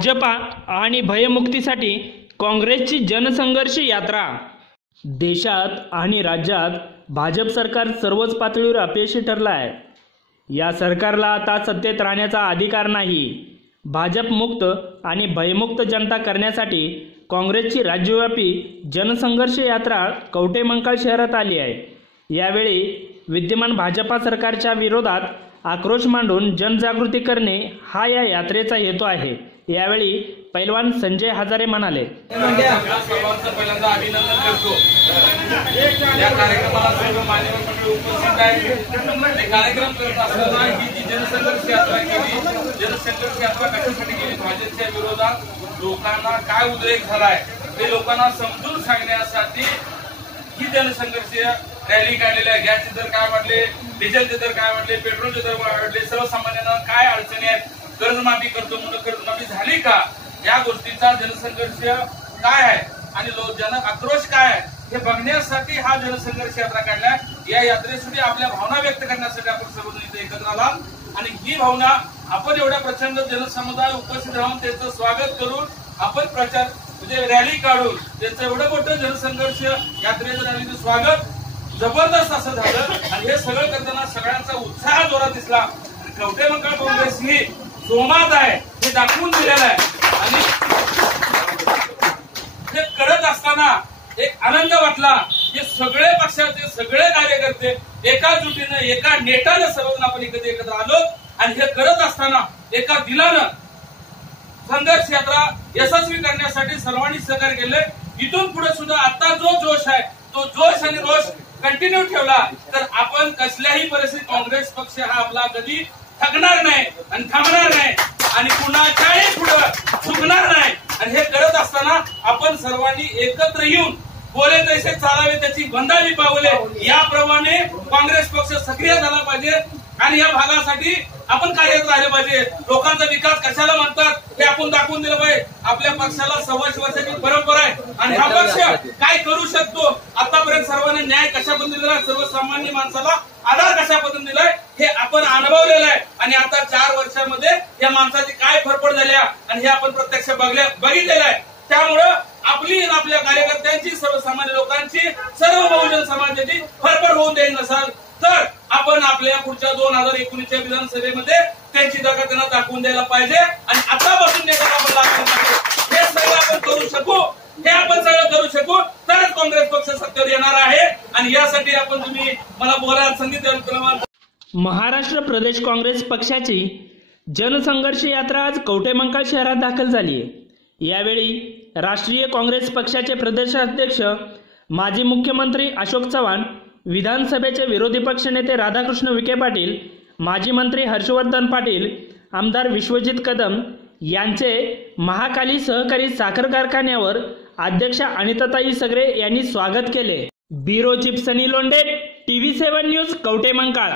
भाजपा आणि भयमुक्तीसाठी काँग्रेसची जनसंघर्ष यात्रा। देशात आणि राज्यात भाजप सरकार सर्वच पातळीवर अपयशी ठरलं आहे। या सरकारला आता सत्तेत राहण्याचा अधिकार नाही। भाजप मुक्त आणि भयमुक्त जनता करण्यासाठी काँग्रेसची राज्यव्यापी जनसंघर्ष यात्रा कवठेमंकाळ शहरात आली आहे। यावेळी विद्यमान भाजपा सरकारच्या विरोधात आक्रोश मांडून जनजागृती करणे हा या यात्रेचा हेतू आहे। यावेळी पैलवान संजय हजारे म्हणाले, पहिल्यांदा अभिनंदन करतो। या कार्यक्रमाला सर्व मान्यवर मंडळी उपस्थित आहेत। कार्यक्रम करत असताना ही जी जनसंघर्ष यात्रा केली, जनसंघर्ष यात्रा कशासाठी केली? भाजपच्या विरोधात लोकांना काय उद्रेक झालाय ते लोकांना समजून सांगण्यासाठी ही जनसंघर्ष रॅली काढलेली आहे। गॅसचे दर काय वाढले, डिझेलचे दर काय वाढले, पेट्रोलचे दर वाढले, सर्वसामान्यांना काय अडचणी आहेत, कर्जमाफी करतो म्हणून कर्जमाफी झाली का, या गोष्टीचा जनसंघर्ष काय आहे आणि जन आक्रोश काय आहे हे बघण्यासाठी हा जनसंघर्ष यात्रा काढलाय। या यात्रेसाठी आपल्या भावना व्यक्त करण्यासाठी आपण सर्वजण इथे एकत्र आलात आणि ही भावना आपण एवढ्या प्रचंड जनसमुदाय उपस्थित राहून त्यांचं स्वागत करून आपण प्रचार म्हणजे रॅली काढून त्यांचं एवढं मोठं जनसंघर्ष यात्रेचं रॅलीचं स्वागत जबरदस्त असं झालं आणि हे सगळं करताना सगळ्यांचा उत्साह जोरात दिसला। कवठेमंकाळ काँग्रेस ही जोमात आहे हे दाखवून दिलेलं आहे आणि हे करत असताना एक आनंद वाटला की सगळे पक्षाचे सगळे कार्यकर्ते एका जुटीनं एका नेटानं सर्वजण आपण एकत्र आलो आणि हे करत असताना एका दिलानं संघर्ष यात्रा यशस्वी करण्यासाठी सर्वांनी सहकार्य केले। इथून पुढे सुद्धा आता जो जोश आहे तो जोश आणि रोष कंटिन्यू ठेवला तर आपण कसल्याही परिस्थितीत काँग्रेस पक्ष हा आपला कधी थकणार नाही आणि थांबणार नाही आणि कुणाच्याही पुढे चुकणार नाही। आणि हे करत असताना आपण सर्वांनी एकत्र येऊन बोले तसे चालावे त्याची बंधावी पावले याप्रमाणे काँग्रेस पक्ष सक्रिय झाला पाहिजे आणि या भागासाठी आपण कार्यरत राहिले पाहिजे। लोकांचा विकास कशाला म्हणतात हे आपण दाखवून दिलं पाहिजे। आपल्या पक्षाला 125 वर्षाची परंपरा आहे आणि हा पक्ष काय करू शकतो, आतापर्यंत सर्वांना न्याय कशा पद्धतीने दिलाय, सर्वसामान्य माणसाला आधार कशा पद्धतीने दिलाय हे आपण अनुभवलेलं आहे आणि आता 4 वर्षामध्ये या माणसाची काय फरफड झाली आणि हे आपण प्रत्यक्ष बघितलेलं आहे। त्यामुळं आपली आपल्या कार्यकर्त्यांची, सर्वसामान्य लोकांची, सर्व बहुजन समाजाची फरफड होऊन देईल नसाल तर आपण आपल्या पुढच्या 2019च्या विधानसभेमध्ये त्यांची जागा त्यांना दाखवून द्यायला पाहिजे आणि आतापासून हे सगळं आपण करू शकू, हे आपण सगळं करू शकू तरच काँग्रेस पक्ष सत्तेवर येणार आहे आणि यासाठी आपण तुम्ही मला बोलायला सांगितलं। महाराष्ट्र प्रदेश काँग्रेस पक्षाची जनसंघर्ष यात्रा आज कवठेमंकाळ शहरात दाखल झाली आहे। यावेळी राष्ट्रीय काँग्रेस पक्षाचे प्रदेशाध्यक्ष माजी मुख्यमंत्री अशोक चव्हाण, विधानसभेचे विरोधी पक्षनेते राधाकृष्ण विखे पाटील, माजी मंत्री हर्षवर्धन पाटील, आमदार विश्वजित कदम यांचे महाकाली सहकारी साखर कारखान्यावर अध्यक्षा अनिताताई सगरे यांनी स्वागत केले। ब्युरो चीफ सनी लोंढे, TV7 न्यूज, कवठेमंकाळ।